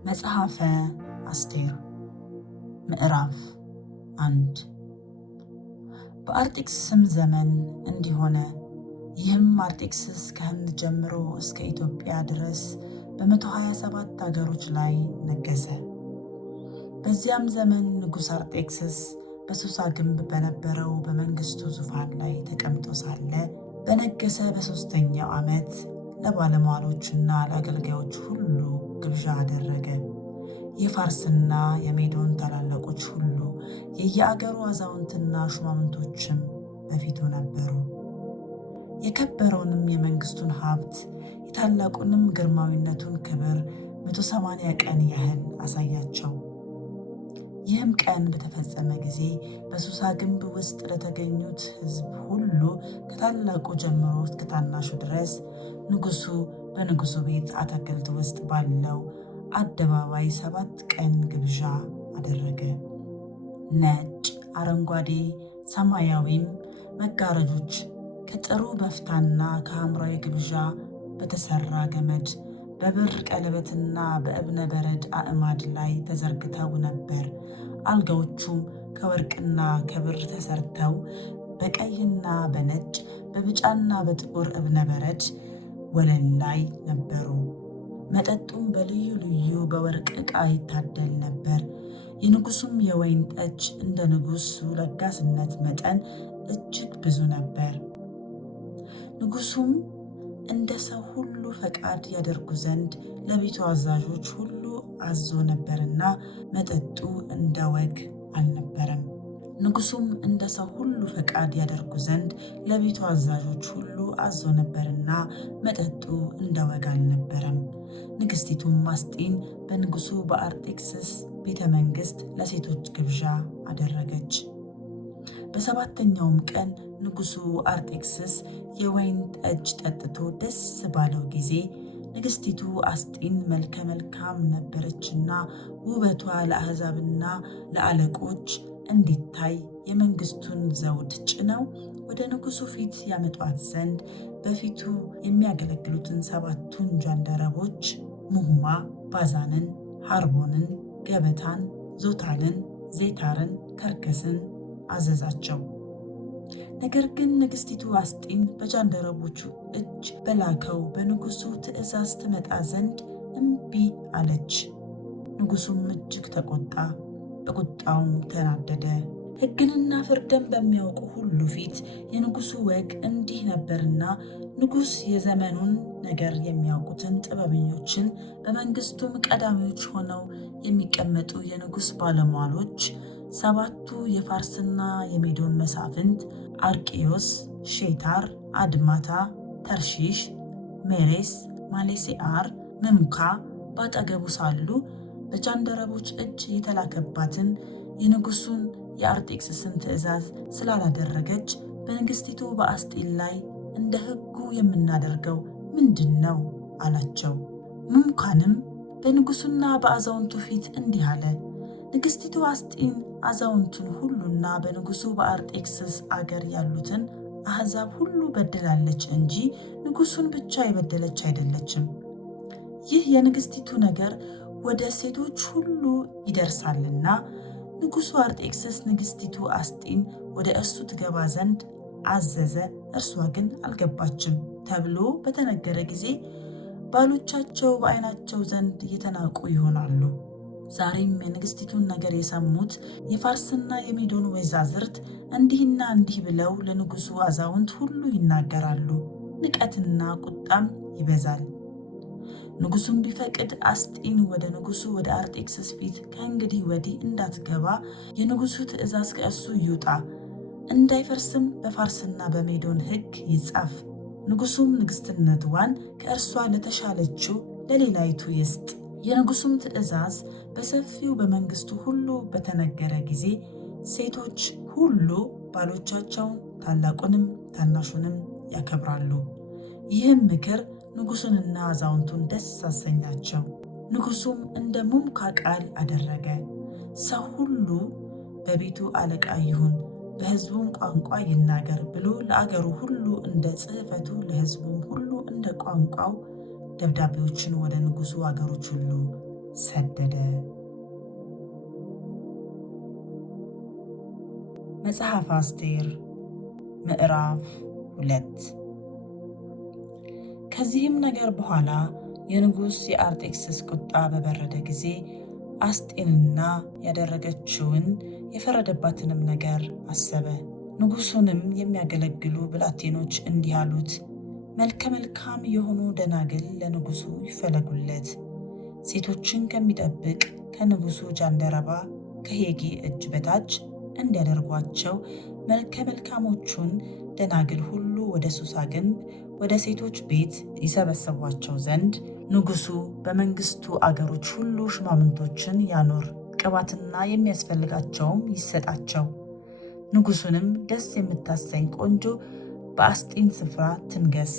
መጽሐፈ አስቴር ምዕራፍ 1 በአርጤክስስም ዘመን እንዲህ ሆነ። ይህም አርጤክስስ ከህንድ ጀምሮ እስከ ኢትዮጵያ ድረስ በ127 አገሮች ላይ ነገሰ። በዚያም ዘመን ንጉሥ አርጤክስስ በሱሳ ግንብ በነበረው በመንግሥቱ ዙፋን ላይ ተቀምጦ ሳለ በነገሰ በሦስተኛው ዓመት ለባለሟሎችና ለአገልጋዮች ሁሉ ግብዣ አደረገ። የፋርስና የሜዶን ታላላቆች ሁሉ የየአገሩ አዛውንትና ሹማምንቶችም በፊቱ ነበሩ። የከበረውንም የመንግሥቱን ሀብት የታላቁንም ግርማዊነቱን ክብር 180 ቀን ያህል አሳያቸው። ይህም ቀን በተፈጸመ ጊዜ በሱሳ ግንብ ውስጥ ለተገኙት ሕዝብ ሁሉ ከታላቁ ጀምሮ እስከ ታናሹ ድረስ ንጉሡ በንጉሡ ቤት አትክልት ውስጥ ባለው አደባባይ 7 ቀን ግብዣ አደረገ። ነጭ፣ አረንጓዴ፣ ሰማያዊም መጋረጆች ከጥሩ በፍታና ከሐምራዊ ግብዣ በተሠራ ገመድ በብር ቀለበትና በዕብነ በረድ አዕማድ ላይ ተዘርግተው ነበር። አልጋዎቹም ከወርቅና ከብር ተሰርተው በቀይና በነጭ በቢጫና በጥቁር ዕብነ በረድ ወለል ላይ ነበሩ። መጠጡም በልዩ ልዩ በወርቅ ዕቃ ይታደል ነበር። የንጉሡም የወይን ጠጅ እንደ ንጉሡ ለጋስነት መጠን እጅግ ብዙ ነበር። ንጉሡም እንደ ሰው ሁሉ ፈቃድ ያደርጉ ዘንድ ለቤቱ አዛዦች ሁሉ አዞ ነበርና መጠጡ እንደ ወግ አልነበረም። ንጉሡም እንደ ሰው ሁሉ ፈቃድ ያደርጉ ዘንድ ለቤቱ አዛዦች ሁሉ አዞ ነበርና መጠጡ እንደ ወግ አልነበረም። ንግሥቲቱም አስጢን በንጉሡ በአርጤክስስ ቤተ መንግሥት ለሴቶች ግብዣ አደረገች። በሰባተኛውም ቀን ንጉሡ አርጤክስስ የወይን ጠጅ ጠጥቶ ደስ ባለው ጊዜ ንግሥቲቱ አስጢን መልከ መልካም ነበረችና ውበቷ ለአሕዛብና ለአለቆች እንዲታይ የመንግሥቱን ዘውድ ጭነው ወደ ንጉሡ ፊት ያመጧት ዘንድ በፊቱ የሚያገለግሉትን 7ቱን ጃንደረቦች ሙሁማ፣ ባዛንን፣ ሐርቦንን፣ ገበታን፣ ዞታልን፣ ዜታርን፣ ከርከስን አዘዛቸው። ነገር ግን ንግሥቲቱ አስጢን በጃንደረቦቹ እጅ በላከው በንጉሡ ትእዛዝ ትመጣ ዘንድ እምቢ አለች። ንጉሡም እጅግ ተቆጣ፣ በቁጣውም ተናደደ። ሕግንና ፍርድን በሚያውቁ ሁሉ ፊት የንጉሡ ወግ እንዲህ ነበርና ንጉሥ የዘመኑን ነገር የሚያውቁትን ጥበበኞችን በመንግሥቱም ቀዳሚዎች ሆነው የሚቀመጡ የንጉሥ ባለሟሎች 7ቱ የፋርስና የሜዶን መሳፍንት አርቄዮስ፣ ሼታር፣ አድማታ፣ ተርሺሽ፣ ሜሬስ፣ ማሌሴአር፣ ምሙካ ባጠገቡ ሳሉ በጃንደረቦች እጅ የተላከባትን የንጉሡን የአርጤክስስን ትእዛዝ ስላላደረገች በንግሥቲቱ በአስጢን ላይ እንደ ሕጉ የምናደርገው ምንድን ነው አላቸው። ምሙካንም በንጉሡና በአዛውንቱ ፊት እንዲህ አለ። ንግሥቲቱ አስጢን አዛውንቱን ሁሉና በንጉሡ በአርጤክስስ አገር ያሉትን አሕዛብ ሁሉ በድላለች እንጂ ንጉሡን ብቻ የበደለች አይደለችም። ይህ የንግሥቲቱ ነገር ወደ ሴቶች ሁሉ ይደርሳልና ንጉሡ አርጤክስስ ንግሥቲቱ አስጢን ወደ እርሱ ትገባ ዘንድ አዘዘ፣ እርሷ ግን አልገባችም ተብሎ በተነገረ ጊዜ ባሎቻቸው በዓይናቸው ዘንድ የተናቁ ይሆናሉ። ዛሬም የንግሥቲቱን ነገር የሰሙት የፋርስና የሜዶን ወይዛዝርት እንዲህና እንዲህ ብለው ለንጉሡ አዛውንት ሁሉ ይናገራሉ፣ ንቀትና ቁጣም ይበዛል። ንጉሡም ቢፈቅድ አስጢን ወደ ንጉሡ ወደ አርጤክስስ ፊት ከእንግዲህ ወዲህ እንዳትገባ የንጉሡ ትእዛዝ ከእሱ ይውጣ፣ እንዳይፈርስም በፋርስና በሜዶን ሕግ ይጻፍ። ንጉሡም ንግሥትነትዋን ከእርሷ ለተሻለችው ለሌላይቱ ይስጥ። የንጉሡም ትእዛዝ በሰፊው በመንግሥቱ ሁሉ በተነገረ ጊዜ ሴቶች ሁሉ ባሎቻቸውን ታላቁንም ታናሹንም ያከብራሉ። ይህም ምክር ንጉሡንና አዛውንቱን ደስ አሰኛቸው። ንጉሡም እንደ ሙሙካ ቃል አደረገ። ሰው ሁሉ በቤቱ አለቃ ይሁን፣ በሕዝቡም ቋንቋ ይናገር ብሎ ለአገሩ ሁሉ እንደ ጽሕፈቱ ለሕዝቡም ሁሉ እንደ ቋንቋው ደብዳቤዎችን ወደ ንጉሡ አገሮች ሁሉ ሰደደ። መጽሐፈ አስቴር ምዕራፍ 2። ከዚህም ነገር በኋላ የንጉሥ የአርጤክስስ ቁጣ በበረደ ጊዜ አስጤንና ያደረገችውን የፈረደባትንም ነገር አሰበ። ንጉሡንም የሚያገለግሉ ብላቴኖች እንዲህ አሉት፣ መልከ መልካም የሆኑ ደናግል ለንጉሡ ይፈለጉለት፣ ሴቶችን ከሚጠብቅ ከንጉሡ ጃንደረባ ከሄጌ እጅ በታች እንዲያደርጓቸው መልከ መልካሞቹን ደናግል ሁሉ ወደ ሱሳ ግንብ ወደ ሴቶች ቤት ይሰበሰቧቸው ዘንድ ንጉሡ በመንግሥቱ አገሮች ሁሉ ሽማምንቶችን ያኖር፣ ቅባትና የሚያስፈልጋቸውም ይሰጣቸው። ንጉሡንም ደስ የምታሰኝ ቆንጆ በአስጢን ስፍራ ትንገስ።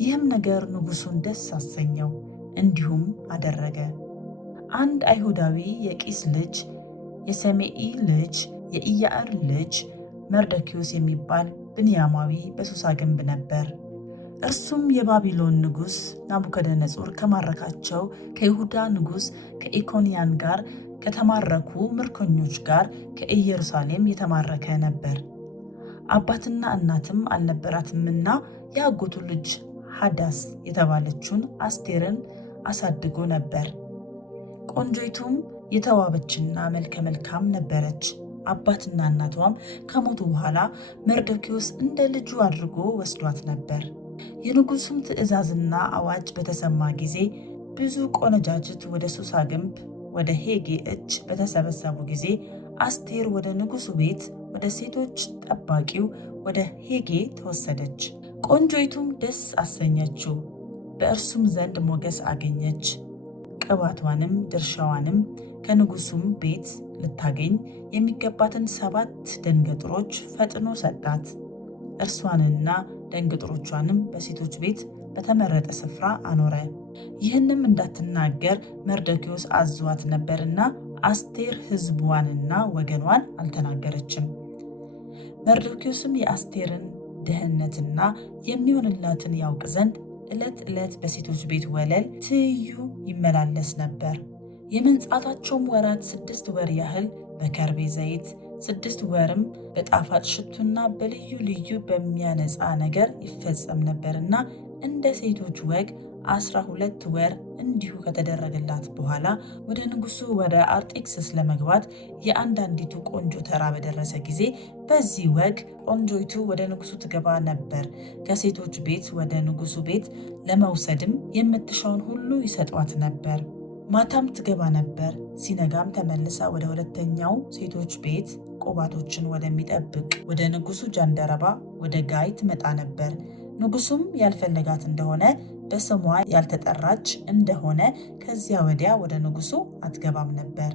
ይህም ነገር ንጉሡን ደስ አሰኘው፣ እንዲሁም አደረገ። አንድ አይሁዳዊ የቂስ ልጅ የሰሜኢ ልጅ የኢያዕር ልጅ መርዶክዮስ የሚባል ብንያማዊ በሱሳ ግንብ ነበር። እርሱም የባቢሎን ንጉሥ ናቡከደነፆር ከማረካቸው ከይሁዳ ንጉሥ ከኢኮንያን ጋር ከተማረኩ ምርኮኞች ጋር ከኢየሩሳሌም የተማረከ ነበር። አባትና እናትም አልነበራትምና የአጎቱ ልጅ ሐዳስ የተባለችውን አስቴርን አሳድጎ ነበር። ቆንጆይቱም የተዋበችና መልከ መልካም ነበረች። አባትና እናቷም ከሞቱ በኋላ መርዶክዮስ እንደ ልጁ አድርጎ ወስዷት ነበር። የንጉሡም ትእዛዝና አዋጅ በተሰማ ጊዜ ብዙ ቆነጃጅት ወደ ሱሳ ግንብ ወደ ሄጌ እጅ በተሰበሰቡ ጊዜ አስቴር ወደ ንጉሡ ቤት ወደ ሴቶች ጠባቂው ወደ ሄጌ ተወሰደች። ቆንጆይቱም ደስ አሰኘችው፣ በእርሱም ዘንድ ሞገስ አገኘች። ቅባቷንም ድርሻዋንም ከንጉሡም ቤት ልታገኝ የሚገባትን 7 ደንገጥሮች ፈጥኖ ሰጣት። እርሷንና ደንገጥሮቿንም በሴቶች ቤት በተመረጠ ስፍራ አኖረ። ይህንም እንዳትናገር መርዶክዮስ አዟት ነበርና አስቴር ሕዝቧንና ወገኗን አልተናገረችም። መርዶክዮስም የአስቴርን ደህንነትና የሚሆንላትን ያውቅ ዘንድ ዕለት ዕለት በሴቶች ቤት ወለል ትይዩ ይመላለስ ነበር። የመንጻታቸውም ወራት 6 ወር ያህል በከርቤ ዘይት 6 ወርም በጣፋጭ ሽቱና በልዩ ልዩ በሚያነጻ ነገር ይፈጸም ነበርና እንደ ሴቶች ወግ 12 ወር እንዲሁ ከተደረገላት በኋላ ወደ ንጉሡ ወደ አርጤክስስ ለመግባት የአንዳንዲቱ ቆንጆ ተራ በደረሰ ጊዜ በዚህ ወግ ቆንጆይቱ ወደ ንጉሡ ትገባ ነበር። ከሴቶች ቤት ወደ ንጉሡ ቤት ለመውሰድም የምትሻውን ሁሉ ይሰጧት ነበር። ማታም ትገባ ነበር። ሲነጋም ተመልሳ ወደ ሁለተኛው ሴቶች ቤት ቁባቶችን ወደሚጠብቅ ወደ ንጉሡ ጃንደረባ ወደ ጋይ ትመጣ ነበር። ንጉሡም ያልፈለጋት እንደሆነ በስሟ ያልተጠራች እንደሆነ ከዚያ ወዲያ ወደ ንጉሡ አትገባም ነበር።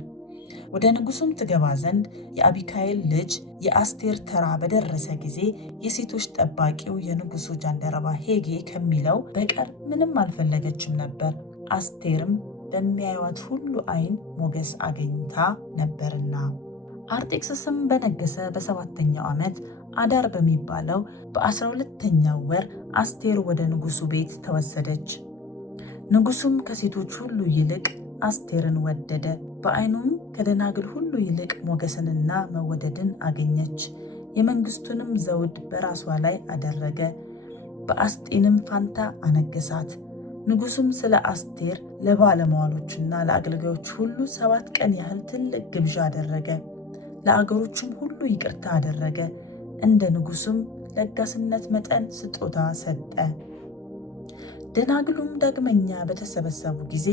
ወደ ንጉሡም ትገባ ዘንድ የአቢካይል ልጅ የአስቴር ተራ በደረሰ ጊዜ የሴቶች ጠባቂው የንጉሡ ጃንደረባ ሄጌ ከሚለው በቀር ምንም አልፈለገችም ነበር። አስቴርም በሚያዩት ሁሉ ዓይን ሞገስ አገኝታ ነበርና። አርጤክስስም በነገሰ በ7ኛው ዓመት አዳር በሚባለው በ12ኛው ወር አስቴር ወደ ንጉሡ ቤት ተወሰደች። ንጉሡም ከሴቶች ሁሉ ይልቅ አስቴርን ወደደ፣ በዓይኑም ከደናግል ሁሉ ይልቅ ሞገስንና መወደድን አገኘች። የመንግሥቱንም ዘውድ በራሷ ላይ አደረገ፣ በአስጢንም ፋንታ አነገሳት። ንጉሡም ስለ አስቴር ለባለመዋሎችና ለአገልጋዮች ሁሉ 7 ቀን ያህል ትልቅ ግብዣ አደረገ። ለአገሮቹም ሁሉ ይቅርታ አደረገ። እንደ ንጉሡም ለጋስነት መጠን ስጦታ ሰጠ። ደናግሉም ዳግመኛ በተሰበሰቡ ጊዜ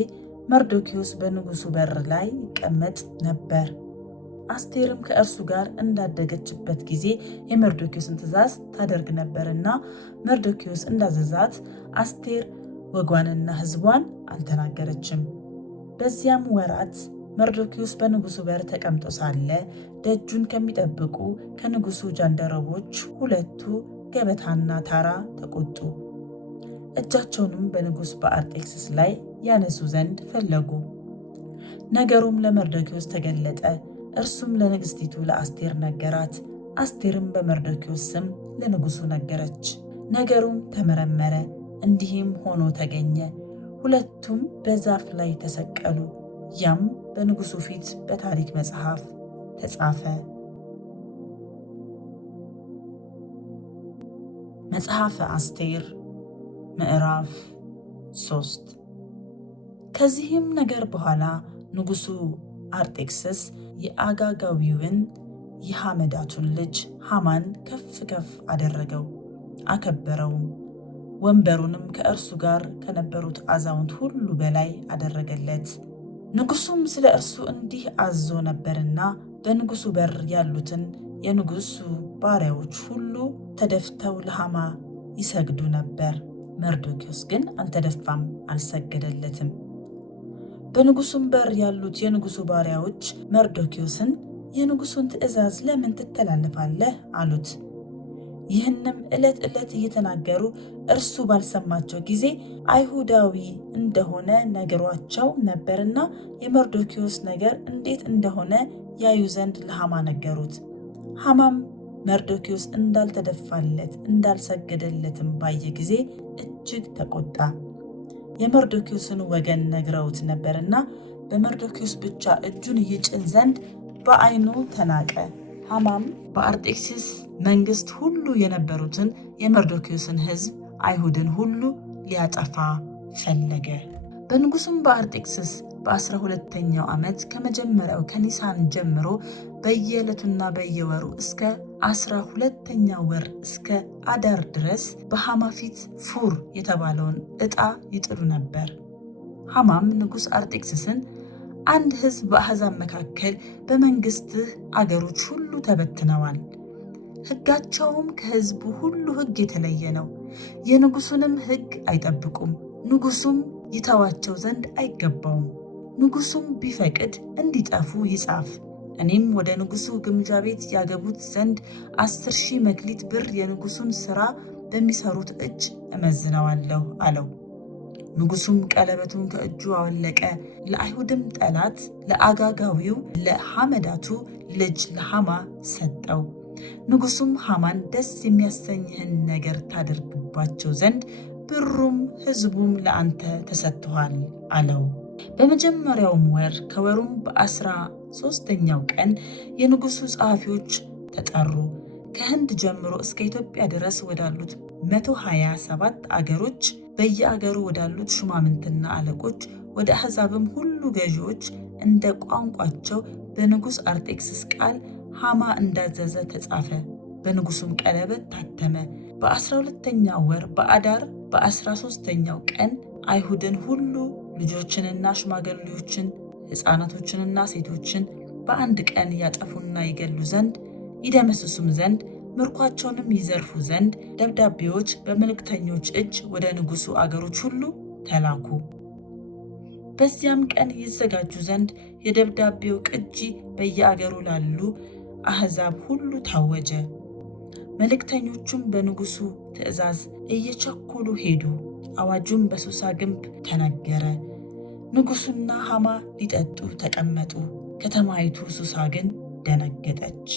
መርዶክዮስ በንጉሡ በር ላይ ይቀመጥ ነበር። አስቴርም ከእርሱ ጋር እንዳደገችበት ጊዜ የመርዶክዮስን ትእዛዝ ታደርግ ነበርና መርዶክዮስ እንዳዘዛት አስቴር ወጓንና ሕዝቧን አልተናገረችም። በዚያም ወራት መርዶክዮስ በንጉሡ በር ተቀምጦ ሳለ ደጁን ከሚጠብቁ ከንጉሡ ጃንደረቦች 2ቱ ገበታና ታራ ተቆጡ። እጃቸውንም በንጉሥ በአርጤክስስ ላይ ያነሱ ዘንድ ፈለጉ። ነገሩም ለመርዶክዮስ ተገለጠ። እርሱም ለንግሥቲቱ ለአስቴር ነገራት። አስቴርም በመርዶክዮስ ስም ለንጉሡ ነገረች። ነገሩም ተመረመረ፣ እንዲህም ሆኖ ተገኘ። ሁለቱም በዛፍ ላይ ተሰቀሉ። ያም በንጉሡ ፊት በታሪክ መጽሐፍ ተጻፈ። መጽሐፈ አስቴር ምዕራፍ 3። ከዚህም ነገር በኋላ ንጉሡ አርጤክስስ የአጋጋዊውን የሐመዳቱን ልጅ ሐማን ከፍ ከፍ አደረገው፣ አከበረውም። ወንበሩንም ከእርሱ ጋር ከነበሩት አዛውንት ሁሉ በላይ አደረገለት። ንጉሡም ስለ እርሱ እንዲህ አዞ ነበርና በንጉሡ በር ያሉትን የንጉሡ ባሪያዎች ሁሉ ተደፍተው ለሐማ ይሰግዱ ነበር። መርዶክዮስ ግን አልተደፋም፣ አልሰገደለትም። በንጉሡም በር ያሉት የንጉሡ ባሪያዎች መርዶክዮስን የንጉሡን ትእዛዝ ለምን ትተላለፋለህ? አሉት። ይህንም ዕለት ዕለት እየተናገሩ እርሱ ባልሰማቸው ጊዜ አይሁዳዊ እንደሆነ ነግሯቸው ነበርና የመርዶክዮስ ነገር እንዴት እንደሆነ ያዩ ዘንድ ለሐማ ነገሩት። ሐማም መርዶክዮስ እንዳልተደፋለት እንዳልሰገደለትም ባየ ጊዜ እጅግ ተቆጣ። የመርዶክዮስን ወገን ነግረውት ነበርና በመርዶክዮስ ብቻ እጁን ይጭን ዘንድ በዓይኑ ተናቀ። ሐማም በአርጤክስስ መንግሥት ሁሉ የነበሩትን የመርዶክዮስን ሕዝብ አይሁድን ሁሉ ሊያጠፋ ፈለገ። በንጉሡም በአርጤክስስ በ12ኛው ዓመት ከመጀመሪያው ከኒሳን ጀምሮ በየዕለቱና በየወሩ እስከ 12ኛው ወር እስከ አዳር ድረስ በሐማ ፊት ፉር የተባለውን ዕጣ ይጥሉ ነበር። ሐማም ንጉሥ አርጤክስስን አንድ ሕዝብ በአሕዛብ መካከል በመንግሥትህ አገሮች ሁሉ ተበትነዋል፣ ሕጋቸውም ከሕዝቡ ሁሉ ሕግ የተለየ ነው። የንጉሡንም ሕግ አይጠብቁም። ንጉሡም ይተዋቸው ዘንድ አይገባውም። ንጉሡም ቢፈቅድ እንዲጠፉ ይጻፍ። እኔም ወደ ንጉሡ ግምጃ ቤት ያገቡት ዘንድ 10,000 መክሊት ብር የንጉሡን ሥራ በሚሠሩት እጅ እመዝነዋለሁ አለው። ንጉሡም ቀለበቱን ከእጁ አወለቀ። ለአይሁድም ጠላት ለአጋጋዊው ለሐመዳቱ ልጅ ለሐማ ሰጠው። ንጉሡም ሐማን ደስ የሚያሰኝህን ነገር ታደርግባቸው ዘንድ ብሩም ሕዝቡም ለአንተ ተሰጥቶሃል አለው። በመጀመሪያውም ወር ከወሩም በ13ኛው ቀን የንጉሡ ጸሐፊዎች ተጠሩ። ከህንድ ጀምሮ እስከ ኢትዮጵያ ድረስ ወዳሉት 127 አገሮች በየአገሩ ወዳሉት ሹማምንትና አለቆች ወደ አሕዛብም ሁሉ ገዢዎች እንደ ቋንቋቸው በንጉሥ አርጤክስስ ቃል ሐማ እንዳዘዘ ተጻፈ። በንጉሡም ቀለበት ታተመ። በ12ኛው ወር በአዳር በ13ኛው ቀን አይሁድን ሁሉ ልጆችንና ሽማግሌዎችን ሕፃናቶችንና ሴቶችን በአንድ ቀን ያጠፉና ይገሉ ዘንድ ይደመስሱም ዘንድ ምርኳቸውንም ይዘርፉ ዘንድ ደብዳቤዎች በመልእክተኞች እጅ ወደ ንጉሡ አገሮች ሁሉ ተላኩ። በዚያም ቀን ይዘጋጁ ዘንድ የደብዳቤው ቅጂ በየአገሩ ላሉ አሕዛብ ሁሉ ታወጀ። መልእክተኞቹም በንጉሡ ትእዛዝ እየቸኮሉ ሄዱ። አዋጁም በሱሳ ግንብ ተነገረ። ንጉሡና ሐማ ሊጠጡ ተቀመጡ። ከተማይቱ ሱሳ ግን ደነገጠች።